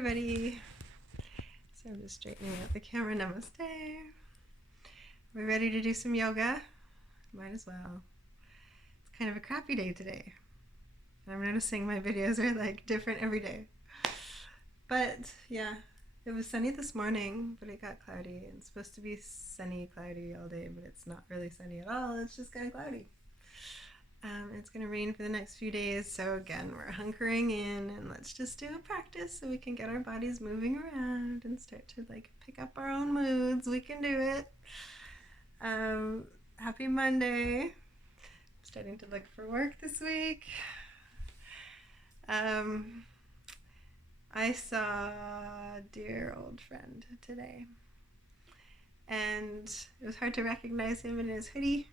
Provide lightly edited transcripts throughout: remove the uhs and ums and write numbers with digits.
everybody. So I'm just straightening out the camera. Namaste. We're ready to do some yoga? Might as well. It's kind of a crappy day today. And I'm noticing my videos are like different every day. But yeah, it was sunny this morning, but it got cloudy. And it's supposed to be sunny, cloudy all day, but it's not really sunny at all. It's just kind of cloudy. It's going to rain for the next few days, so again, we're hunkering in and let's just do a practice so we can get our bodies moving around and start to like pick up our own moods. We can do it. Happy Monday. I'm starting to look for work this week. I saw a dear old friend today, and it was hard to recognize him in his hoodie.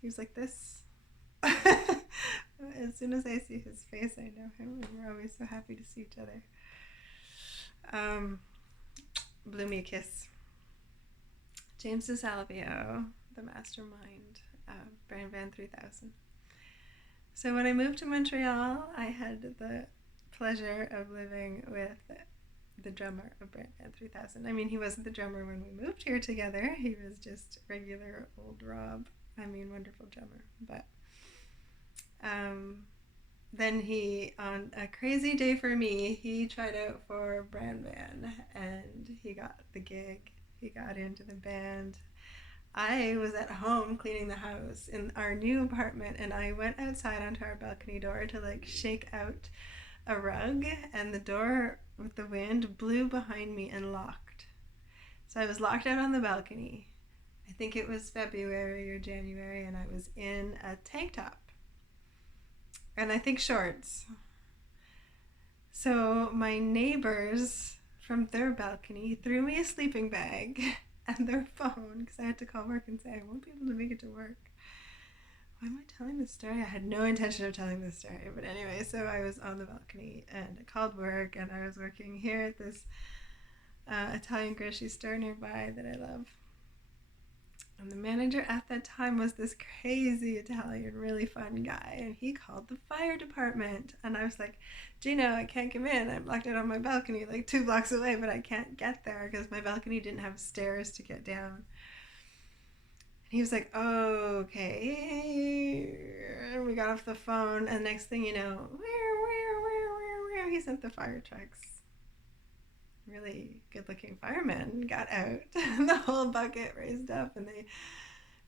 He was like this. As soon as I see his face, I know him, and we're always so happy to see each other. Blew me a kiss. James and BV3, the mastermind of BV3. So when I moved to Montreal, I had the pleasure of living with the drummer of BV3. I mean, he wasn't the drummer when we moved here together. He was just regular old Rob. I mean, wonderful drummer. But then he, on a crazy day for me, he tried out for Brandvan and he got the gig. He got into the band. I was at home cleaning the house in our new apartment, and I went outside onto our balcony door to like shake out a rug, and the door with the wind blew behind me and locked. So I was locked out on the balcony. I think it was February or January, and I was in a tank top and I think shorts. So my neighbors from their balcony threw me a sleeping bag and their phone, because I had to call work and say I won't be able to make it to work. Why am I telling this story? I had no intention of telling this story, but anyway, so I was on the balcony and I called work, and I was working here at this Italian grocery store nearby that I love. And the manager at that time was this crazy Italian, really fun guy, and he called the fire department. And I was like, Gino, I can't come in. I'm locked out on my balcony like 2 blocks away, but I can't get there because my balcony didn't have stairs to get down. And he was like, oh, okay. And we got off the phone, and next thing you know, where, he sent the fire trucks. Really good-looking firemen got out, and the whole bucket raised up, and they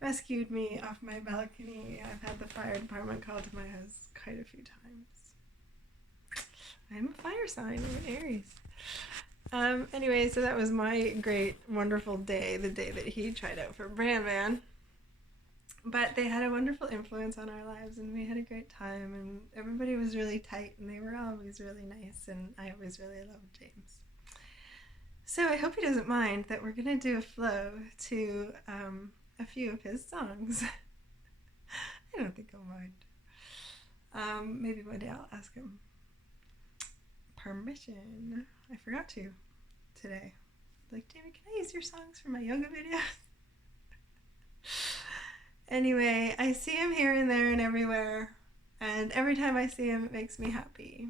rescued me off my balcony. I've had the fire department called to my house quite a few times. I'm a fire sign, I'm an Aries. Anyway, so that was my great, wonderful day, the day that he tried out for Brandvan. But they had a wonderful influence on our lives, and we had a great time, and everybody was really tight, and they were always really nice, and I always really loved James. So I hope he doesn't mind that we're going to do a flow to a few of his songs. I don't think he'll mind. Maybe one day I'll ask him permission. I forgot to today. Like, Jamie, can I use your songs for my yoga videos? Anyway, I see him here and there and everywhere, and every time I see him it makes me happy.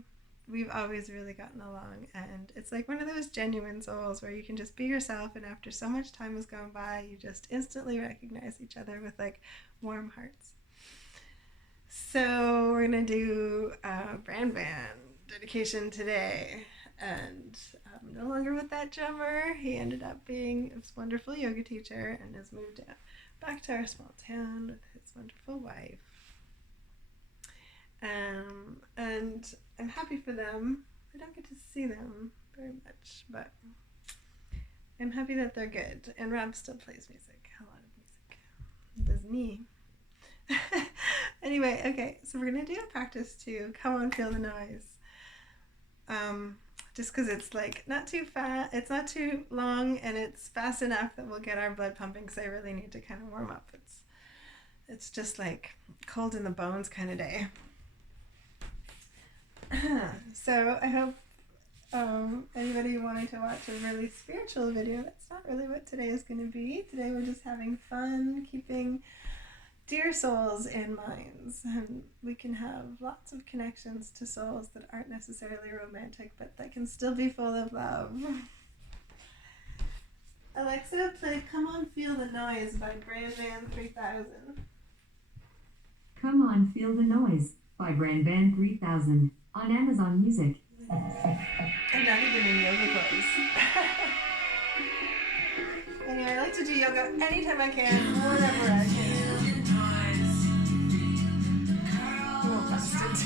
We've always really gotten along, and it's like one of those genuine souls where you can just be yourself, and after so much time has gone by, you just instantly recognize each other with like warm hearts. So we're gonna do Brandvan dedication today, and I'm no longer with that drummer. He ended up being this wonderful yoga teacher and has moved back to our small town with his wonderful wife. And I'm happy for them. I don't get to see them very much, but I'm happy that they're good. And Rob still plays music, a lot of music. Does me. Anyway, okay, so we're gonna do a practice to Come On Feel the Noise. Just because it's like not too fast, it's not too long, and it's fast enough that we'll get our blood pumping, because I really need to kind of warm up. It's just like cold in the bones kind of day. So I hope anybody wanting to watch a really spiritual video, that's not really what today is going to be. Today we're just having fun, keeping dear souls and minds, and we can have lots of connections to souls that aren't necessarily romantic, but that can still be full of love. Alexa, play Come On Feel the Noise by Brand 3000. Come On Feel the Noise by Brand 3000 on Amazon Music. I'm not even in yoga pose. Anyway, I like to do yoga anytime I can, whenever I can. Oh, busted.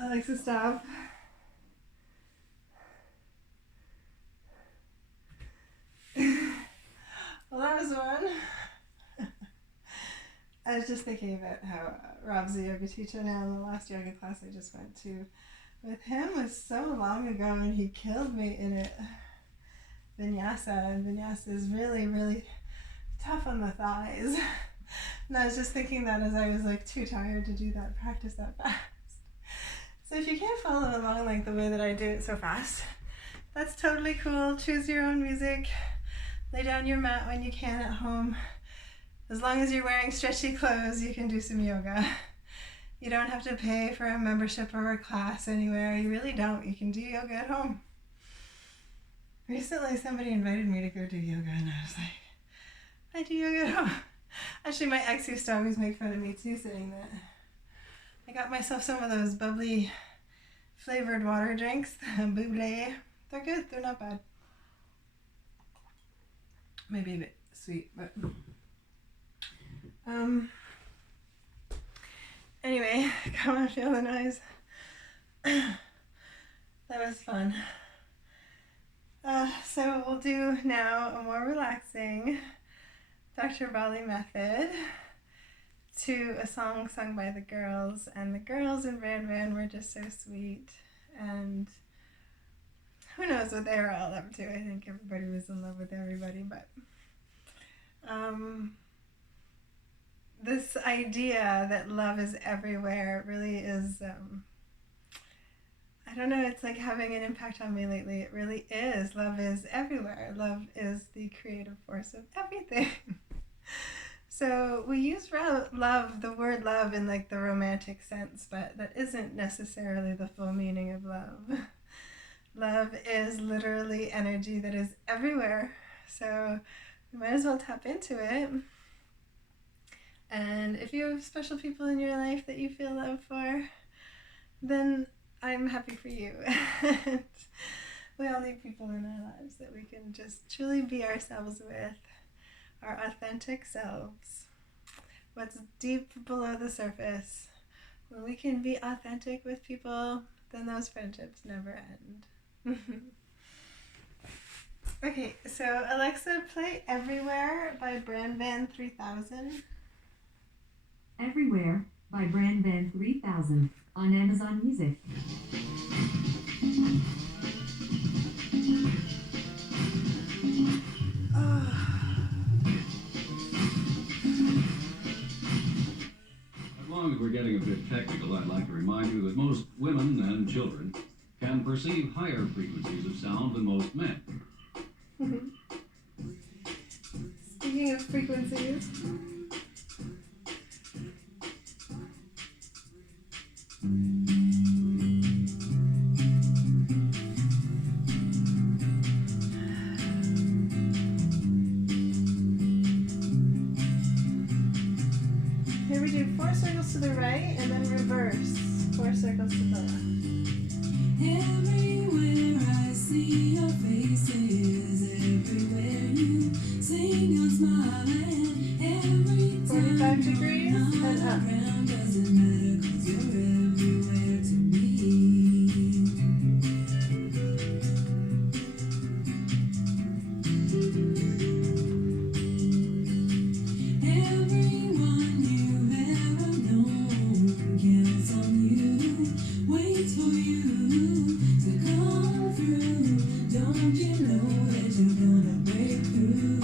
Alexa, stop. Well, that was one. I was just thinking about how Rob's a yoga teacher now, and the last yoga class I just went to with him was so long ago, and he killed me in it. Vinyasa, and vinyasa is really, really tough on the thighs. And I was just thinking that as I was like too tired to do that practice that fast. So if you can't follow along like the way that I do it so fast, that's totally cool. Choose your own music. Lay down your mat when you can at home. As long as you're wearing stretchy clothes, you can do some yoga. You don't have to pay for a membership or a class anywhere. You really don't. You can do yoga at home. Recently, somebody invited me to go do yoga, and I was like, I do yoga at home. Actually, my ex used to always make fun of me too, saying that. I got myself some of those bubbly flavored water drinks, bubbly. They're good. They're not bad. Maybe a bit sweet, but anyway, come on, feel the noise. That was fun. So we'll do now a more relaxing Dr. Bali method to a song sung by the girls. And the girls in Van Van were just so sweet. And who knows what they were all up to. I think everybody was in love with everybody. But this idea that love is everywhere really is... I don't know, it's like having an impact on me lately. It really is. Love is everywhere. Love is the creative force of everything. So we use love, the word love, in like the romantic sense, but that isn't necessarily the full meaning of love. Love is literally energy that is everywhere. So we might as well tap into it. And if you have special people in your life that you feel love for, then I'm happy for you. We all need people in our lives that we can just truly be ourselves with, our authentic selves. What's deep below the surface. When we can be authentic with people, then those friendships never end. Okay, so Alexa, play Everywhere by Brand Van 3000. Everywhere by Brand Van 3000 on Amazon Music. As long as we're getting a bit technical, I'd like to remind you that most women and children can perceive higher frequencies of sound than most men. Speaking of frequencies, here we do 4 circles to the right and then reverse 4 circles to the left. Everywhere I see your faces, everywhere you sing and smile, and every time 45 degrees you're and up. around, doesn't matter 'cause you're everywhere to me. Everyone you've ever known counts on you, waits for you to come through. Don't you know that you're gonna break through?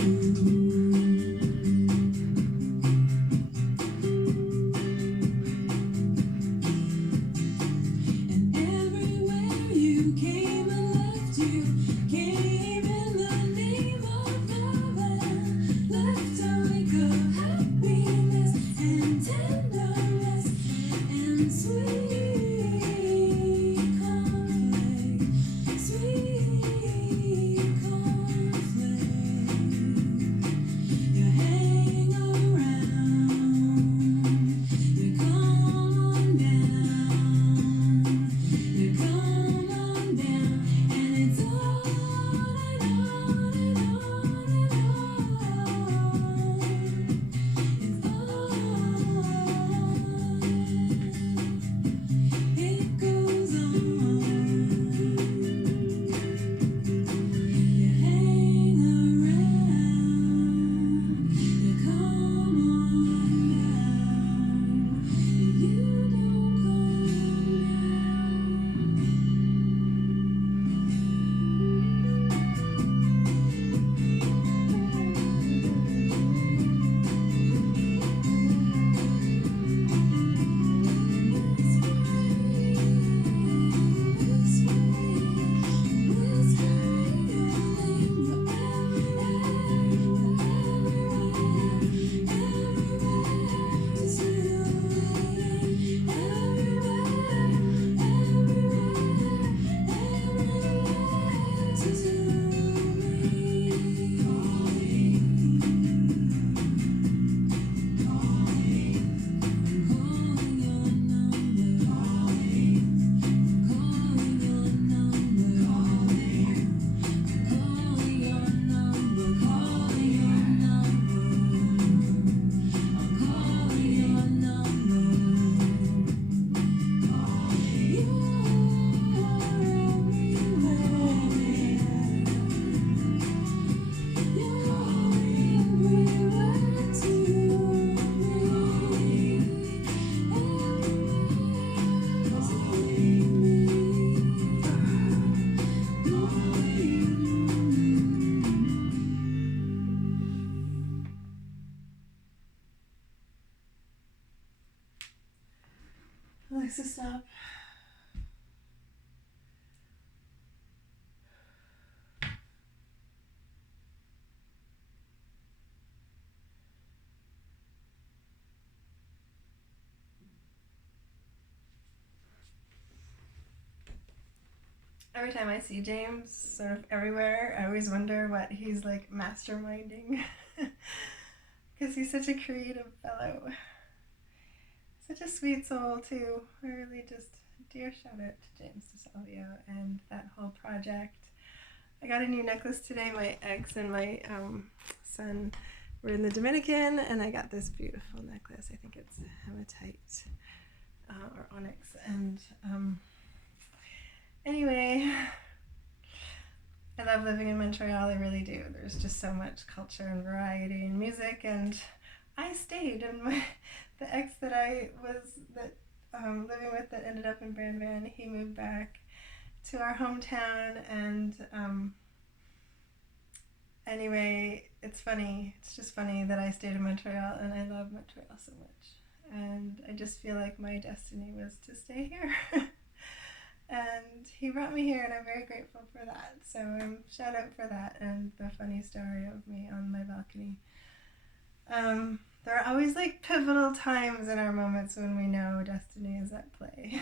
Alexa, stop. Every time I see James sort of everywhere, I always wonder what he's like masterminding. Because he's such a creative fellow. Such a sweet soul, too. I really just, dear shout out to James DeSalvio and that whole project. I got a new necklace today. My ex and my son were in the Dominican, and I got this beautiful necklace. I think it's hematite or onyx. And anyway, I love living in Montreal. I really do. There's just so much culture and variety in music, and I stayed. And the ex that I was living with that ended up in Brand Van, he moved back to our hometown, and anyway, it's funny. It's just funny that I stayed in Montreal, and I love Montreal so much. And I just feel like my destiny was to stay here. And he brought me here, and I'm very grateful for that. So shout out for that and the funny story of me on my balcony. There are always like pivotal times in our moments when we know destiny is at play.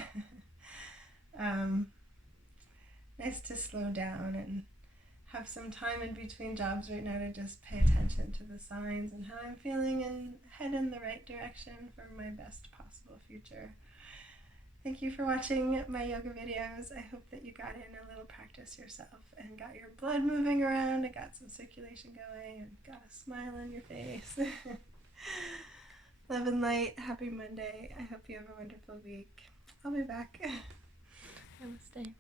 Nice to slow down and have some time in between jobs right now to just pay attention to the signs and how I'm feeling and head in the right direction for my best possible future. Thank you for watching my yoga videos. I hope that you got in a little practice yourself and got your blood moving around and got some circulation going and got a smile on your face. Love and light. Happy Monday. I hope you have a wonderful week. I'll be back. Namaste.